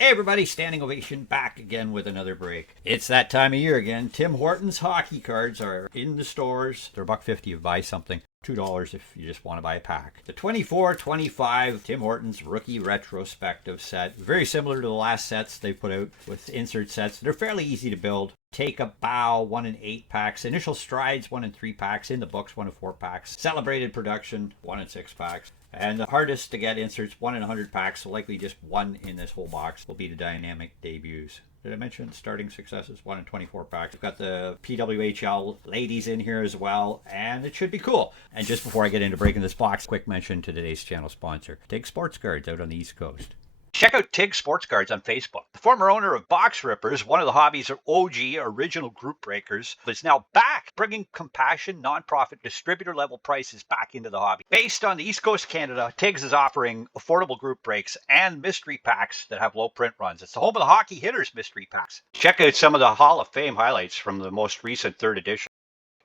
Hey everybody, standing ovation back again with another break. It's that time of year again. Tim Hortons hockey cards are in the stores. They're $1.50 if you buy something, $2 if you just want to buy a pack. The 24-25 Tim Hortons rookie retrospective set. Very similar to the last sets they put out with insert sets. They're fairly easy to build. Take a Bow, 1 in 8 packs. Initial Strides, 1 in 3 packs. In the books, 1 in 4 packs. Celebrated Production, 1 in 6 packs. And the hardest to get inserts, 1 in 100 packs, so likely just 1 in this whole box, will be the Dynamic Debuts. Did I mention starting successes? 1 in 24 packs. We've got the Pwhl ladies in here as well, and it should be cool. And just before I get into breaking this box, quick mention to today's channel sponsor, TIG Sports Cards out on the East Coast. Check out TIG Sports Cards on Facebook. The former owner of Box Rippers, one of the hobby's OG original group breakers, is now back, bringing compassion, nonprofit, distributor-level prices back into the hobby. Based on the East Coast Canada, TIGS is offering affordable group breaks and mystery packs that have low print runs. It's the home of the Hockey Hitters mystery packs. Check out some of the Hall of Fame highlights from the most recent 3rd edition.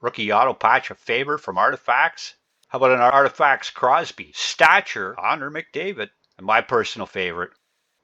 Rookie auto patch of Faber from Artifacts. How about an Artifacts Crosby? Stature, Connor McDavid. And my personal favorite,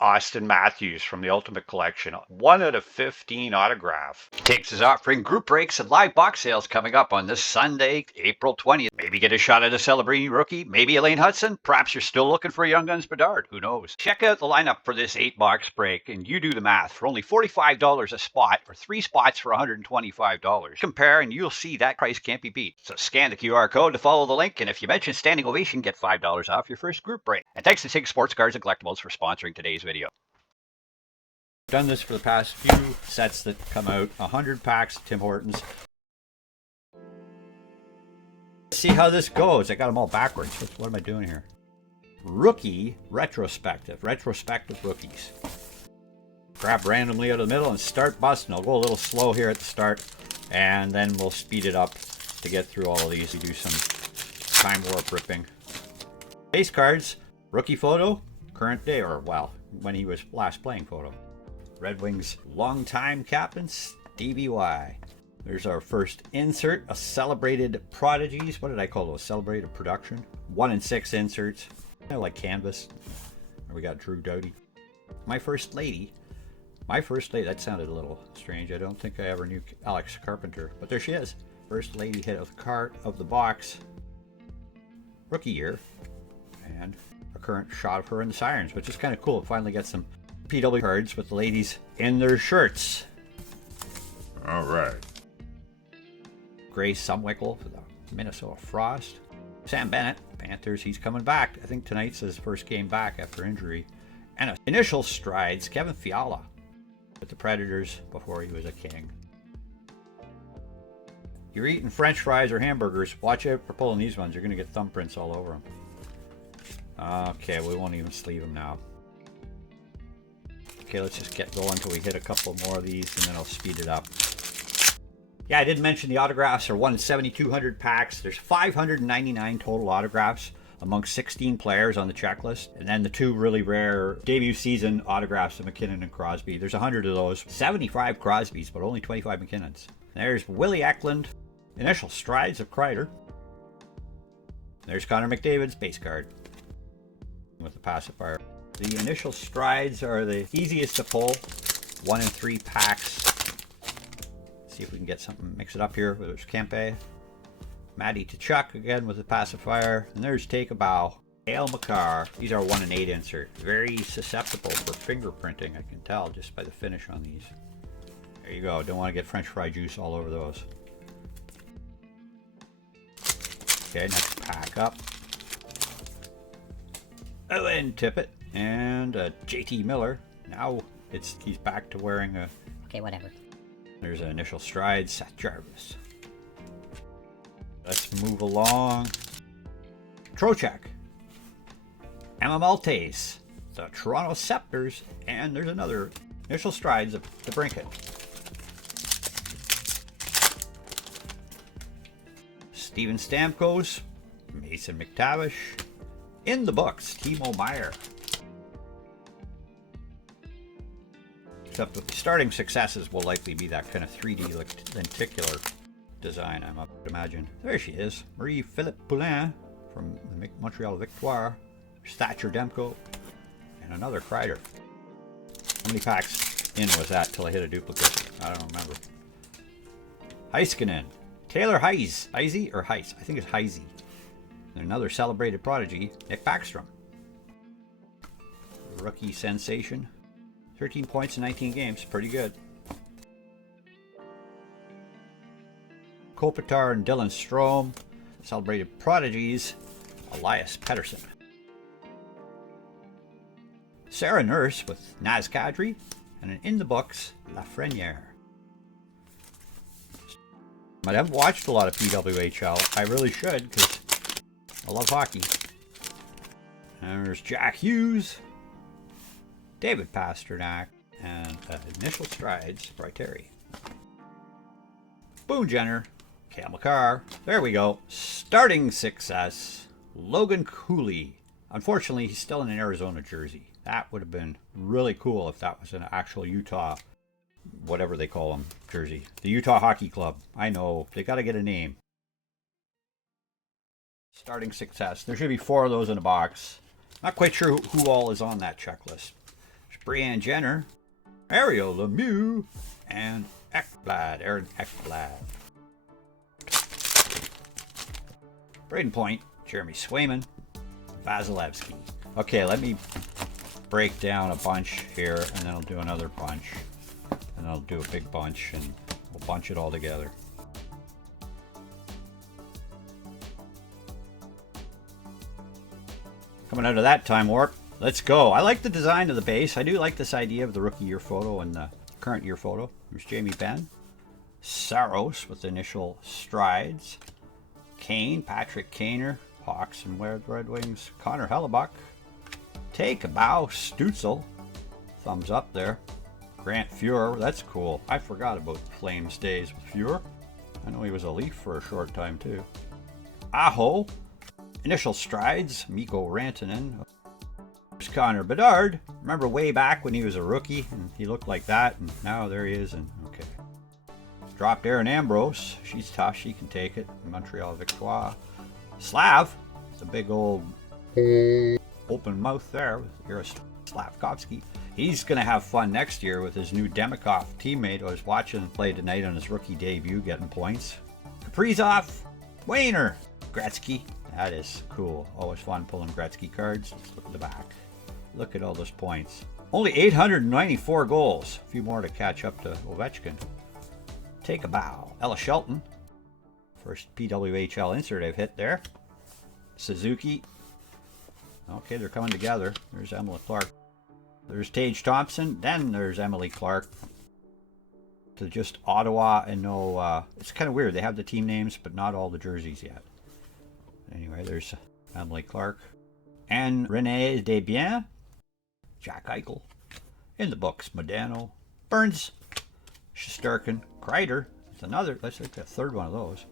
Austin Matthews from the Ultimate Collection. 1 out of 15 autograph. TIGS is offering group breaks and live box sales coming up on this Sunday, April 20th. Maybe get a shot at a celebrating rookie. Maybe Elaine Hudson. Perhaps you're still looking for a Young Guns Bedard. Who knows? Check out the lineup for this 8-box break and you do the math. For only $45 a spot, or 3 spots for $125. Compare and you'll see that price can't be beat. So scan the QR code to follow the link, and if you mention Standing Ovation, get $5 off your first group break. And thanks to TIGS Sports Cards and Collectibles for sponsoring today's video. I've done this for the past few sets that come out. 100 packs of Tim Hortons. Let's see how this goes. I got them all backwards. What am I doing here? Rookie retrospective. Retrospective rookies. Grab randomly out of the middle and start busting. I'll go a little slow here at the start, and then we'll speed it up to get through all of these. We do some time warp ripping. Base cards. Rookie photo. Current day, or well, when he was last playing photo. Red Wings longtime captain, Stevie Y. There's our first insert, a Celebrated Prodigies. What did I call those? Celebrated Production. 1 in 6 inserts. Kind of like canvas. We got Drew Doughty. My First Lady. My First Lady, that sounded a little strange. I don't think I ever knew Alex Carpenter, but there she is. First Lady hit of the cart of the box. Rookie year. And a current shot of her in the Sirens, which is kind of cool. Finally get some PW cards with the ladies in their shirts. All right. Grace Sumwickle for the Minnesota Frost. Sam Bennett, Panthers, he's coming back. I think tonight's his first game back after injury. And Initial Strides, Kevin Pwhl with the Predators before he was a King. You're eating French fries or hamburgers, watch out for pulling these ones. You're going to get thumbprints all over them. Okay, we won't even sleeve them now. Okay, let's just get going until we hit a couple more of these, and then I'll speed it up. Yeah, I didn't mention the autographs are 1 in 7,200 packs. There's 599 total autographs amongst 16 players on the checklist. And then the 2 really rare debut season autographs of McKinnon and Crosby. There's 100 of those. 75 Crosbys, but only 25 McKinnons. There's Willie Eklund. Initial Strides of Kreider. There's Connor McDavid's base card with the pacifier. The Initial Strides are the easiest to pull. 1 in 3 packs. See if we can get something, mix it up here. There's Kempe. Matty Tkachuk again with the pacifier. And there's Take a Bow. Cale Makar. These are 1 in 8 insert. Very susceptible for fingerprinting, I can tell just by the finish on these. There you go. Don't want to get French fry juice all over those. Okay, next pack up. Owen Tippett and JT Miller. Now he's back to wearing a... Okay, whatever. There's an Initial Stride, Seth Jarvis. Let's move along. Trocheck. Emma Maltese. The Toronto Scepters. And there's another Initial Strides of the Brinket. Steven Stamkos. Mason McTavish. In the books, Timo Meier. Except that the starting successes will likely be that kind of 3D lenticular design, I would imagine. There she is, Marie-Philippe Poulin from the Montreal Victoire. Thatcher Demko, and another Kreider. many packs in was that till I hit a duplicate? I don't remember. Heiskanen. Taylor Heise. Heise or Heise? I think it's Heise. And another celebrated prodigy, Nick Backstrom. Rookie sensation. 13 points in 19 games. Pretty good. Kopitar and Dylan Strome. Celebrated prodigies, Elias Pettersson. Sarah Nurse with Naz Kadri. And an in the books, Lafreniere. I haven't watched a lot of PWHL. I really should, because I love hockey. And there's Jack Hughes, David Pasternak, and Initial Strides, Terry. Boone Jenner, Cale Makar. There we go. Starting success, Logan Cooley. Unfortunately, he's still in an Arizona jersey. That would have been really cool if that was an actual Utah, whatever they call them, jersey. The Utah Hockey Club. I know, they got to get a name. Starting success. There should be 4 of those in a box. Not quite sure who all is on that checklist. There's Brianne Jenner, Mario Lemieux, and Ekblad, Aaron Ekblad. Braden Point, Jeremy Swayman, Vasilevsky. Okay, let me break down a bunch here, and then I'll do another bunch. And I'll do a big bunch, and we'll bunch it all together. Coming out of that time warp, let's go. I like the design of the base. I do like this idea of the rookie year photo and the current year photo. There's Jamie Benn. Saros with initial strides. Kane, Patrick Kaner, Hawks and Red Wings. Connor Hellebuck. Take a bow, Stutzel. Thumbs up there. Grant Fuhrer, that's cool. I forgot about Flames days with Fuhrer. I know he was a Leaf for a short time too. Aho. Initial strides, Mikko Rantanen. There's Connor Bedard. Remember way back when he was a rookie and he looked like that, and now there he is. And okay. Dropped Erin Ambrose. She's tough. She can take it. Montreal Victoire. Slav. It's a big old open mouth there with Slavkovsky. He's going to have fun next year with his new Demikov teammate. I was watching him play tonight on his rookie debut, getting points. Kaprizov. Wayner. Gretzky. That is cool. Always fun pulling Gretzky cards. Let's look at the back. Look at all those points. Only 894 goals. A few more to catch up to Ovechkin. Take a bow. Ella Shelton. First PWHL insert I've hit there. Suzuki. Okay, they're coming together. There's Emily Clark. There's Tage Thompson. Then there's Emily Clark. To just Ottawa and no... it's kind of weird. They have the team names, but not all the jerseys yet. Anyway, there's Emily Clark. And Renee Desbiens. Jack Eichel. In the books, Modano. Burns. Shesterkin. Kreider. That's another. Let's look at the third one of those.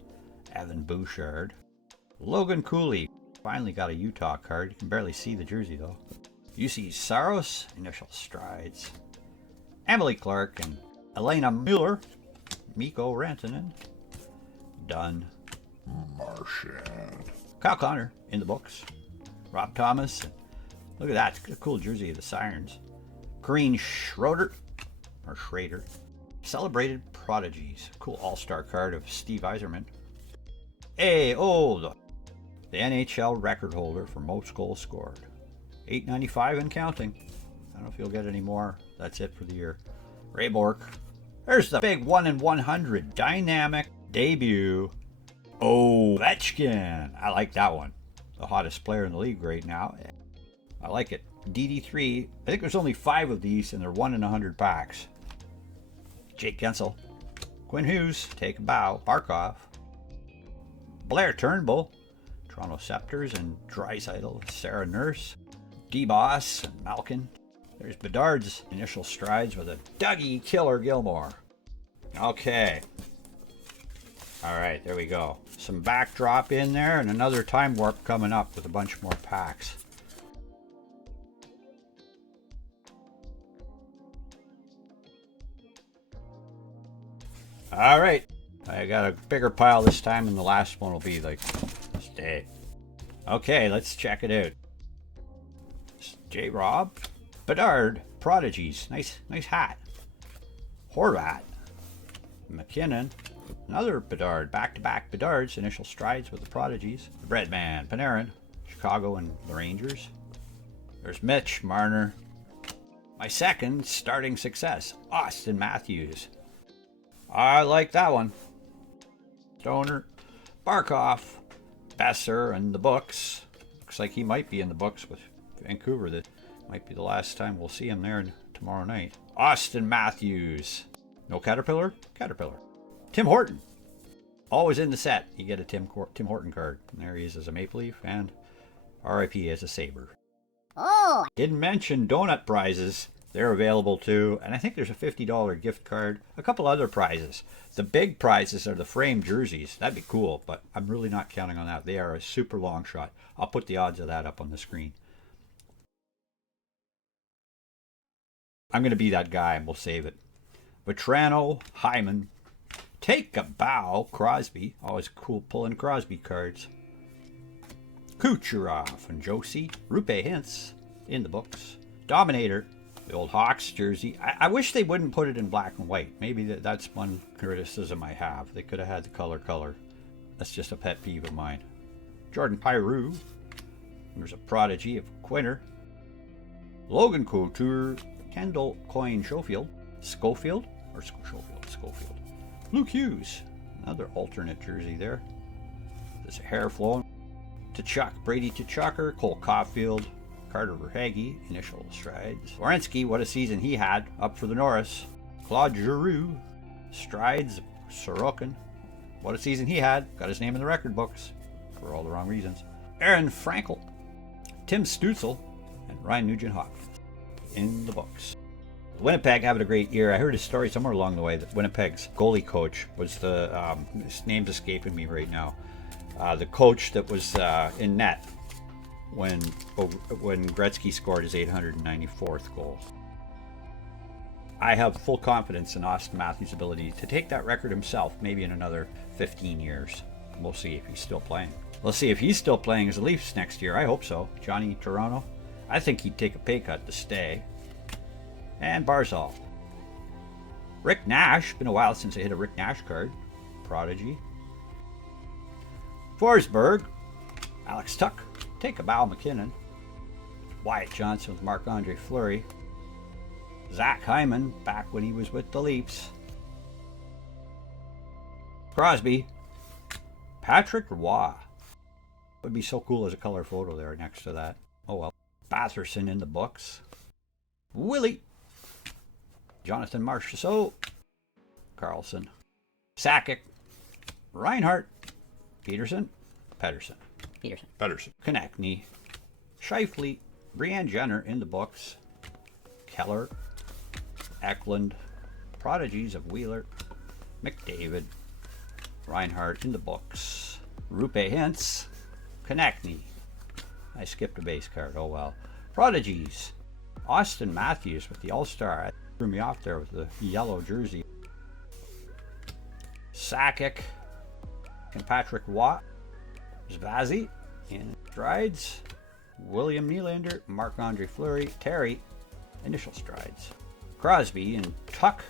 Evan Bouchard. Logan Cooley. Finally got a Utah card. You can barely see the jersey though. UC Saros. Initial strides. Emily Clark and Elena Mueller. Mikko Rantanen. Done. Martian. Kyle Connor in the books. Rob Thomas. Look at that. A cool jersey of the Sirens. Green Schroeder. Or Schrader. Celebrated Prodigies. Cool all-star card of Steve Yzerman. The NHL record holder for most goals scored. 895 and counting. I don't know if you'll get any more. That's it for the year. Ray Bork. There's the big 1 in 100 dynamic debut. Ovechkin. I like that one. The hottest player in the league right now. I like it. DD3. I think there's only 5 of these and they're 1 in 100 packs. Jake Gensel. Quinn Hughes. Take a bow. Barkov. Blair Turnbull. Toronto Scepters and Draisaitl. Sarah Nurse. D-Boss and Malkin. There's Bedard's initial strides with a Dougie Killer Gilmore. Okay. Alright, there we go. Some backdrop in there and another time warp coming up with a bunch more packs. Alright. I got a bigger pile this time and the last one will be like stay. Okay, let's check it out. J. Rob. Bedard. Prodigies. Nice hat. Horvat. McKinnon. Another Bedard. Back-to-back Bedards. Initial strides with the Prodigies. The Breadman. Panarin. Chicago and the Rangers. There's Mitch Marner. My second starting success. Austin Matthews. I like that one. Stoner. Barkov. Besser in the books. Looks like he might be in the books with Vancouver. That might be the last time we'll see him there tomorrow night. Austin Matthews. No Caterpillar? Caterpillar. Tim Horton. Always in the set. You get a Tim Horton card. And there he is as a Maple Leaf and RIP as a Sabre. Oh! Didn't mention donut prizes. They're available too. And I think there's a $50 gift card. A couple other prizes. The big prizes are the framed jerseys. That'd be cool, but I'm really not counting on that. They are a super long shot. I'll put the odds of that up on the screen. I'm going to be that guy and we'll save it. Vetrano, Hyman, Take a Bow, Crosby. Always cool pulling Crosby cards. Kucherov and Josie. Rupe Hintz in the books. Dominator, the old Hawks jersey. I wish they wouldn't put it in black and white. Maybe that's one criticism I have. They could have had the color. That's just a pet peeve of mine. Jordan Pyrou. There's a prodigy of Quinter. Logan Couture. Kendall Coyne Schofield. Schofield? Or Schofield? Schofield. Luke Hughes. Another alternate jersey there. There's a hair flowing. Tkachuk. Brady Tkachuker. Cole Caulfield. Carter Verhaeghe. Initial strides. Werenski, what a season he had. Up for the Norris. Claude Giroux. Strides. Sorokin. What a season he had. Got his name in the record books. For all the wrong reasons. Aaron Frankel. Tim Stützle. And Ryan Nugent-Hopkins. In the books. Winnipeg having a great year. I heard a story somewhere along the way that Winnipeg's goalie coach was the his name's escaping me right now. The coach that was in net when Gretzky scored his 894th goal. I have full confidence in Austin Matthews' ability to take that record himself, maybe in another 15 years. We'll see if he's still playing. We'll see if he's still playing as the Leafs next year. I hope so. Johnny Toronto. I think he'd take a pay cut to stay. And Barzal. Rick Nash. Been a while since I hit a Rick Nash card. Prodigy. Forsberg. Alex Tuck. Take a Bow McKinnon. Wyatt Johnson with Marc-Andre Fleury. Zach Hyman. Back when he was with the Leafs. Crosby. Patrick Roy. Would be so cool as a color photo there next to that. Oh well. Batherson in the books. Willie. Jonathan Marchessault. Carlson. Sakic. Reinhardt. Pedersen. Konechny. Scheifele. Brianne Jenner in the books. Keller. Eklund. Prodigies of Wheeler. McDavid. Reinhardt in the books. Rupe Hintz. Konechny. I skipped a base card. Oh well. Prodigies. Austin Matthews with the All-Star. Threw me off there with the yellow jersey. Sakic. And Patrick Watt. Zvazzy in strides. William Nylander. Marc-Andre Fleury. Terry. Initial strides. Crosby and Tuck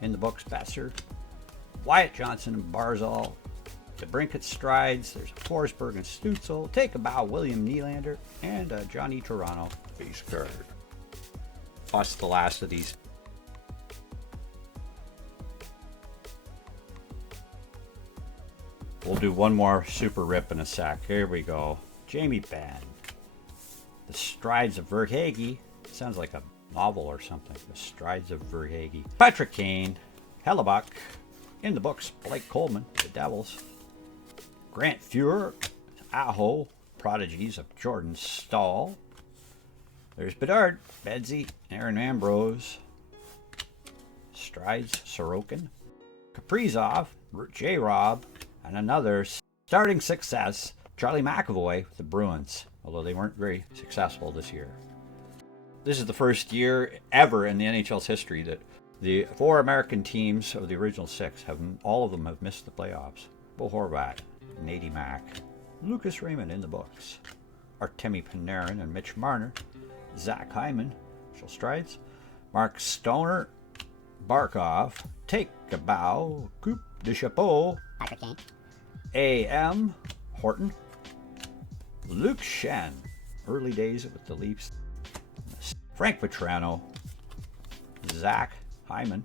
in the books. Besser. Wyatt Johnson and Barzal. The Brinkett strides. There's Forsberg and Stützle. Take a Bow. William Nylander. And Johnny Toronto. Base card. Plus the last of these. We'll do one more super rip in a sec. Here we go. Jamie Benn. The Strides of Verhaeghe. Sounds like a novel or something. The Strides of Verhaeghe. Patrick Kane. Hellebuck. In the books. Blake Coleman. The Devils. Grant Fuhrer. Aho. Prodigies of Jordan Stahl. There's Bedard. Bedsy. Aaron Ambrose. Strides. Sorokin. Kaprizov. J-Rob. And another starting success, Charlie McAvoy with the Bruins, although they weren't very successful this year. This is the first year ever in the NHL's history that the 4 American teams of the original 6 all of them have missed the playoffs. Bo Horvat, Nady Mack, Lucas Raymond in the books, Artemi Panarin and Mitch Marner, Zach Hyman, Initial Strides. Mark Stoner. Barkov. Take a Bow. Coupe de Chapeau. Patrick Kane. A.M. Horton. Luke Shen. Early days with the Leafs. Frank Petrano. Zach Hyman.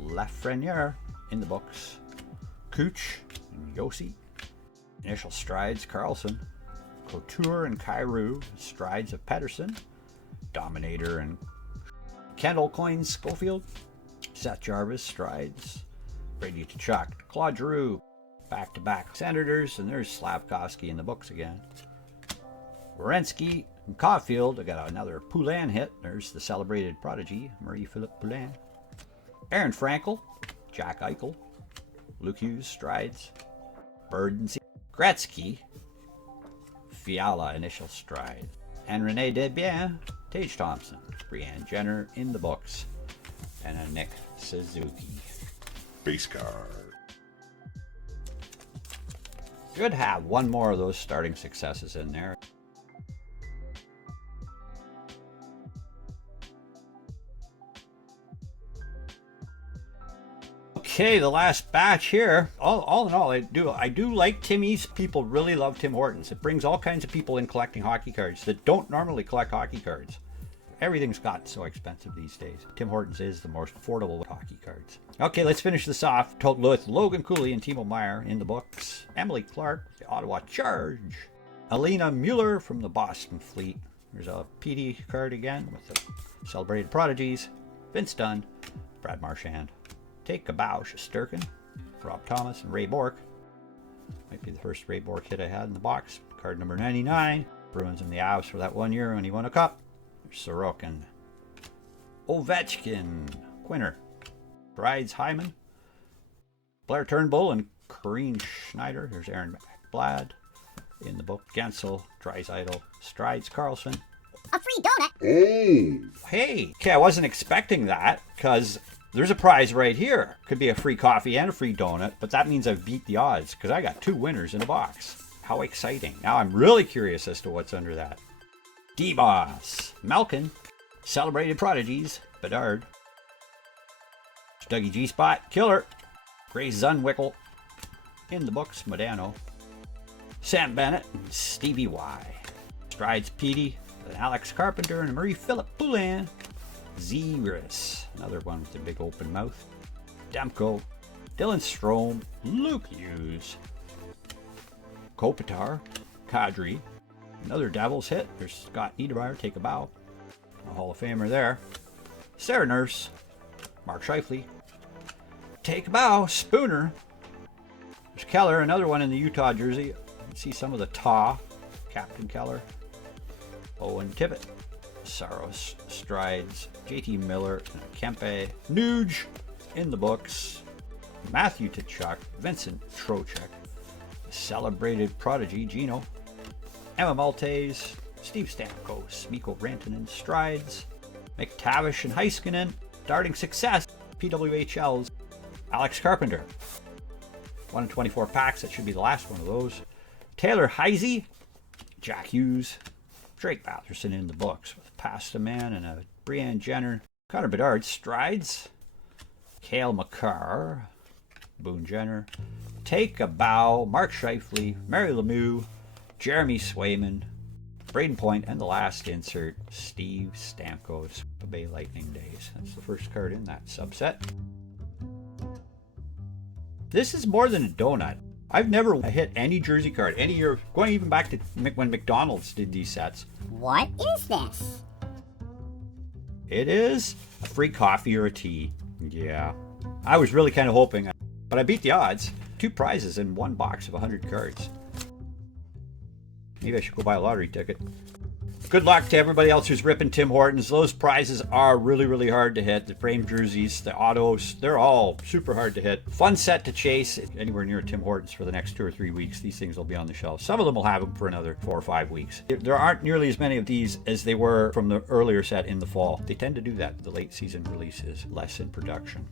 Lafreniere in the books. Cooch and Yossi. Initial Strides Carlson. Couture and Kyrou. Strides of Pedersen. Dominator and Kendall Coins Schofield. Seth Jarvis Strides. Brady Tkachuk. Claude Giroux. Back-to-back Senators. And there's Slavkovsky in the books again. Werenski and Caulfield. I got another Pwhl hit. There's the celebrated prodigy, Marie-Philippe Pwhl. Aaron Frankel, Jack Eichel, Luke Hughes, Strides, Bird and Gretzky, Fiala, Initial Stride, and Rene Desbiens, Tage Thompson, Brianne Jenner in the books, and a Nick Suzuki. Base card. Should have one more of those starting successes in there. Okay, the last batch here. All in all, I do like Timmy's. People really love Tim Hortons. It brings all kinds of people in collecting hockey cards that don't normally collect hockey cards. Everything's gotten so expensive these days. Tim Hortons is the most affordable hockey cards. Okay, let's finish this off. With Logan Cooley and Timo Meyer in the books. Emily Clark, the Ottawa Charge. Alina Mueller from the Boston Fleet. There's a PD card again with the celebrated prodigies. Vince Dunn, Brad Marchand. Take a Bow, Shesterkin, Rob Thomas, and Ray Bork. Might be the first Ray Bork hit I had in the box. Card number 99. Bruins and the Avs for that 1 year when he won a cup. There's Sorokin. Ovechkin. Quinner. Brides Hyman. Blair Turnbull and Corrine Schneider. There's Aaron Blad in the book. Gensel, Draisaitl, Strides Carlson. A free donut. Oh! Hey, okay, I wasn't expecting that because there's a prize right here. Could be a free coffee and a free donut, but that means I've beat the odds because I got 2 winners in a box. How exciting. Now I'm really curious as to what's under that. D-Boss, Malkin, Celebrated Prodigies, Bedard, Dougie G-Spot, Killer, Grace Zunwickel, in the books, Modano, Sam Bennett, and Stevie Y, Strides Petey, and Alex Carpenter, and Marie-Philippe Poulin, Zegras, another one with a big open mouth, Demko, Dylan Strome, Luke Hughes, Kopitar, Kadri, another Devils hit. There's Scott Niedermeyer, Take a Bow, a Hall of Famer there. Sarah Nurse, Mark Scheifele, Take a Bow, Spooner. There's Keller, another one in the Utah jersey. You can see some of the TA, Captain Keller, Owen Tippett, Saros Strides, JT Miller, Kempe, Nuge in the books, Matthew Tkachuk, Vincent Trocheck, Celebrated Prodigy Gino, Emma Maltese, Steve Stamkos, Mikko Rantanen, Strides, McTavish and Heiskanen, Darting Success, PWHL's Alex Carpenter. 1 in 24 packs, that should be the last one of those. Taylor Heisey, Jack Hughes, Drake Batherson in the books with Pasta Man and a Brianne Jenner, Connor Bedard, Strides, Cale Makar, Boone Jenner, Take a Bow, Mark Scheifele, Mary Lemieux, Jeremy Swayman, Braden Point, and the last insert, Steve Stamkos, Bay Lightning Days. That's the first card in that subset. This is more than a donut. I've never hit any jersey card any year, going even back to when McDonald's did these sets. What is this? It is a free coffee or a tea. Yeah. I was really kind of hoping, but I beat the odds. 2 prizes in 1 box of 100 cards. Maybe I should go buy a lottery ticket. Good luck to everybody else who's ripping Tim Hortons. Those prizes are really, really hard to hit. The frame jerseys, the autos, they're all super hard to hit. Fun set to chase anywhere near Tim Hortons for the next 2 or 3 weeks. These things will be on the shelf. Some of them will have them for another 4 or 5 weeks. There aren't nearly as many of these as they were from the earlier set in the fall. They tend to do that. The late season release is less in production.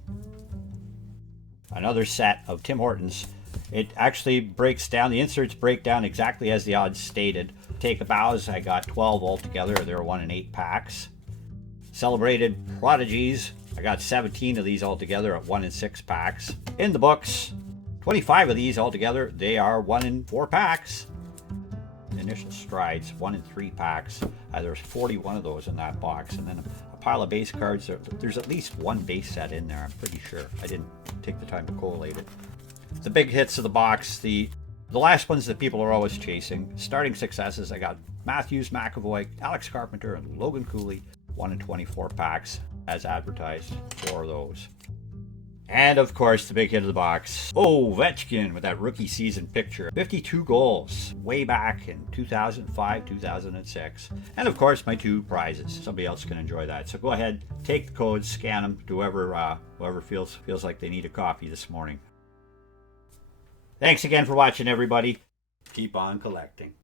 Another set of Tim Hortons. It actually breaks down, the inserts break down exactly as the odds stated. Take a Bows, I got 12 altogether. There were 1 in 8 packs. Celebrated Prodigies. I got 17 of these altogether at 1 in 6 packs. In the books, 25 of these altogether. They are 1 in 4 packs. Initial Strides, 1 in 3 packs. There's 41 of those in that box. And then a pile of base cards. There's at least one base set in there, I'm pretty sure. I didn't take the time to collate it. The big hits of the box, the last ones that people are always chasing. Starting successes, I got Matthews, McAvoy, Alex Carpenter, and Logan Cooley. 1 in 24 packs, as advertised, 4 of those. And of course, the big hit of the box. Ovechkin with that rookie season picture. 52 goals way back in 2005, 2006. And of course, my 2 prizes. Somebody else can enjoy that. So go ahead, take the codes, scan them to whoever feels like they need a coffee this morning. Thanks again for watching, everybody. Keep on collecting.